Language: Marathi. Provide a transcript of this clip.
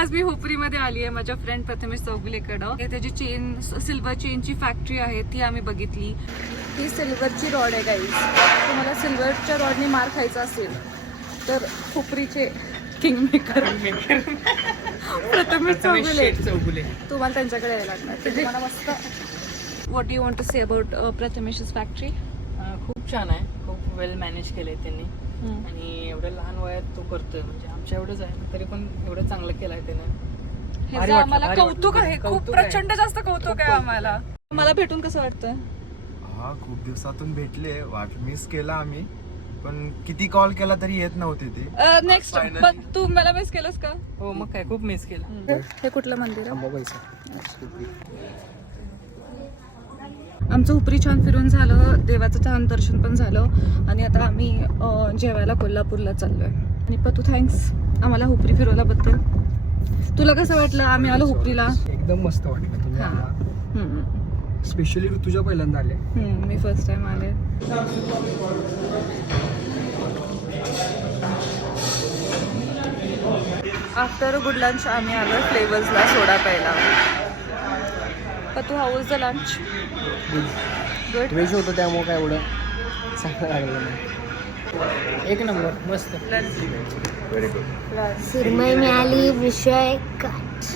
आज मी हुपरीमध्ये आली आहे माझ्या फ्रेंड प्रथमेश चौगुलेकडं. त्याची चेन, सिल्वर चेनची फॅक्टरी आहे ती आम्ही बघितली. ही सिल्वरची रॉड आहे गाईज. तुम्हाला सिल्वरच्या रॉडने मार खायचा असेल तर हुपरीचे किंगमेकर प्रथमेश चौगुले तुम्हाला त्यांच्याकडे यायला लागणार. ते तुम्हाला मस्त. What do you want to say about Prathamesh's factory? खूप छान आहे, खूप वेल मॅनेज केलंय त्यांनी. आणि एवढ्या लहान वयात तो करतोय, म्हणजे आमच्या एवढंच आहे तरी पण एवढं चांगलं केलंय त्याने. आम्हाला कौतुक आहे, खूप प्रचंड जास्त कौतुक आहे आम्हाला. मला भेटून कसं वाटतं? हा, खूप दिवसातून भेटले. वाट मिस केला आम्ही, पण किती कॉल केला तरी येत नव्हते ते. नेक्स्ट पण तू मला मिस केलंस का? हो, मग काय, खूप मिस केलं. हे कुठलं मंदिर आहे? आमचं हुपरी छान फिरून झालं, देवाचं छान दर्शन पण झालं आणि आता आम्ही जेवायला कोल्हापूरला चाललोय. आणि पतू थँक्स आम्हाला हुपरी फिरवल्याबद्दल. तुला कसं वाटलं आम्ही आलो हुपरीला? एकदम मस्त वाटलं तुम्ही आला. स्पेशली ऋतुजा पहिल्यांदा आले. मी फर्स्ट टाइम आले. आफ्टर गुड लंच आम्ही आलो फ्लेवर्सला सोडा प्यायला. पतू हाऊ वाज द लंच? गुड. व्हेज होतं त्यामुळे काय एवढं चांगलं लागलं नाही. एक नंबर, मस्त. Very good. सुरमई मिळाली, विषय कट.